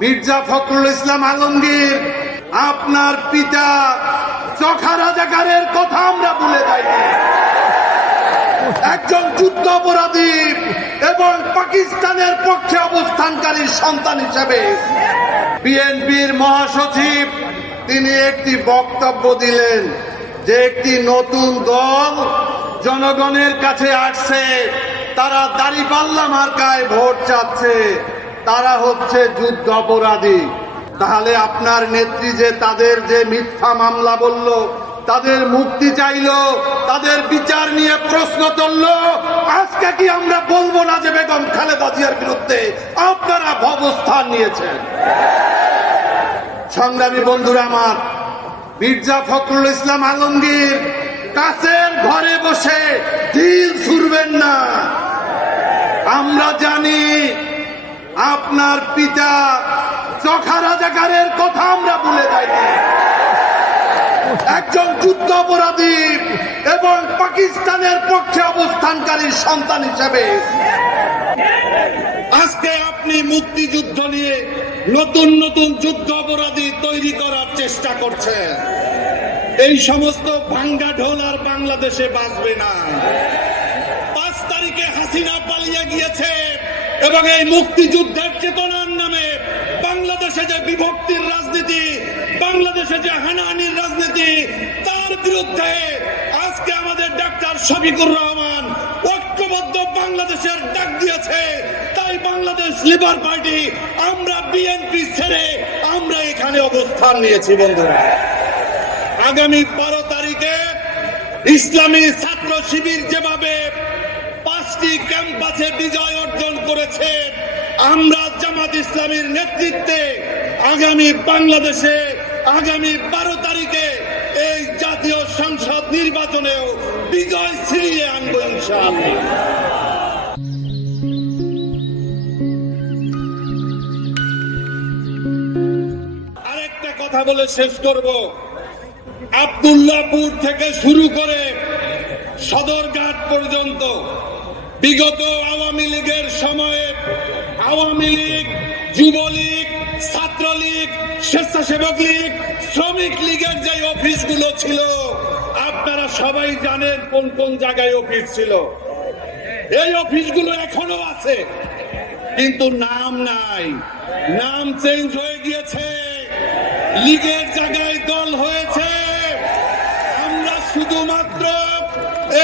মির্জা ফখরুল ইসলাম আলমগীর আপনার পিতা চোখা রাজাকারের কথা আমরা ভুলে যাইনি। একজন যুদ্ধ অপরাধী এবং পাকিস্তানের পক্ষে অবস্থানকারী সন্তান হিসেবে বিএনপির মহাসচিব তিনি একটি বক্তব্য দিলেন যে একটি নতুন দল জনগণের কাছে আসছে, তারা দাঁড়িপাল্লা মার্কায় ভোট চাচ্ছে, তারা হচ্ছে যুদ্ধ অপরাধী। তাহলে আপনার নেত্রী যে তাদের যে মিথ্যা মামলা বলল, তাদের মুক্তি চাইলো, তাদের বিচার নিয়ে প্রশ্ন তুলল, আজকে কি আমরা বলবো না যে বেগম খালেদা জিয়ার বিরুদ্ধে আপনারা অবস্থান নিয়েছেন? সংগ্রামী বন্ধুরা আমার, মির্জা ফখরুল ইসলাম আলমগীর কাছের ঘরে বসে ঢিল ছুড়বেন না। আমরা জানি আপনার পিতা চোখা রাজাকারের কথা আমরা ভুলে যাইনি। একজন যুদ্ধ অপরাধী এবং পাকিস্তানের পক্ষে অবস্থানকারী সন্তান হিসেবে আজকে আপনি মুক্তিযুদ্ধ নিয়ে নতুন নতুন যুদ্ধ অপরাধী তৈরি করার চেষ্টা করছেন। এই সমস্ত ভাঙ্গা ঢোল আর বাংলাদেশে বাঁচবে না। 5 তারিখে হাসিনা পালিয়ে গিয়েছে এবং এই মুক্তিযুদ্ধের চেতনার নামে বাংলাদেশে যে বিভক্তির রাজনীতি, বাংলাদেশে যে হানাহানির রাজনীতি, তার বিরুদ্ধে আজকে আমাদের ডাক্তার শফিকুর রহমান ঐক্যবদ্ধ বাংলাদেশের ডাক দিয়েছে। তাই বাংলাদেশ লিবার পার্টি আমরা বিএনপি ছেড়ে আমরা এখানে অবস্থান নিয়েছি। বন্ধুরা, আগামী 12 তারিখে ইসলামী ছাত্র শিবির যেভাবে 5টি ক্যাম্পাসে বিজয় অর্জন করেছে, আমরা জামাত ইসলামীর নেতৃত্বে আগামী বাংলাদেশে আগামী 12 তারিখে এই জাতীয় সংসদ নির্বাচনেও বিজয় ছিনিয়ে আনবো ইনশাআল্লাহ। আরেকটা কথা বলে শেষ করব। আব্দুল্লাহপুর থেকে শুরু করে সদরঘাট পর্যন্ত বিগত আওয়ামী লীগের সময়ে আওয়ামী লীগ, যুবলীগ, ছাত্রলীগ, স্বেচ্ছাসেবক লীগ, শ্রমিক লীগের যে অফিসগুলো ছিল, আপনারা সবাই জানেন কোন কোন জায়গায় অফিস ছিল। এই অফিসগুলো এখনো আছে, কিন্তু নাম নাই, নাম চেঞ্জ হয়ে গিয়েছে, লীগের জায়গায় দল হয়েছে। আমরা শুধুমাত্র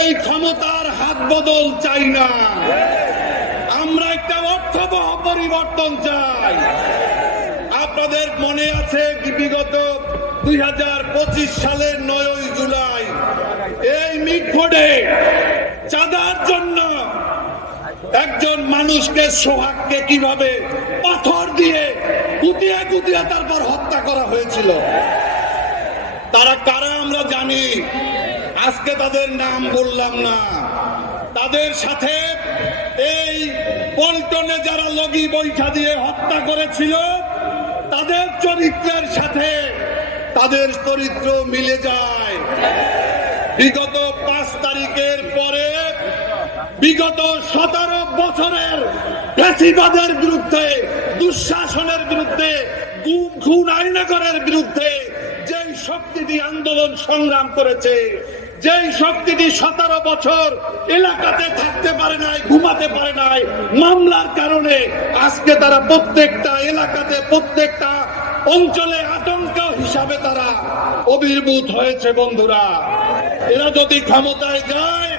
এই ক্ষমতার হাত বদল চাই না, আমরা একটা অর্থবহ পরিবর্তন চাই। আপনাদের মনে আছে কি বিগত 2025 সালের 9 জুলাই এই মিটফোর্ডে চাঁদার জন্য একজন মানুষকে, সোহাগকে কিভাবে পাথর দিয়ে কুটিয়ে কুটিয়ে তারপর হত্যা করা হয়েছিল? তারা কারা আমরা জানি, আজকে তাদের নাম বললাম না। তাদের সাথে এই পল্টনে যারা লগি বৈঠা দিয়ে হত্যা করেছিল, তাদের চরিত্রের সাথে তাদের চরিত্র মিলে যায়। বিগত 5 তারিখের পরে বিগত 17 বছরের ফ্যাসিবাদের বিরুদ্ধে, দুঃশাসনের বিরুদ্ধে, গুম খুন আইনাগরের বিরুদ্ধে যেই শক্তিটি আন্দোলন সংগ্রাম করেছে, যেই শক্তিটি 17 বছর এলাকাতে থাকতে পারে নাই, ঘুমাতে পারে নাই, মামলার কারণে আজকে তারা প্রত্যেকটা এলাকাতে, প্রত্যেকটা অঞ্চলে আতঙ্ক হিসাবে তারা আবির্ভূত হয়েছে। বন্ধুরা, এরা যদি ক্ষমতায় যায়,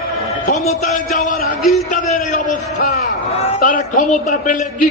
ক্ষমতায় যাওয়ার আগেই তাদের এই অবস্থা, তারা ক্ষমতা পেলে কি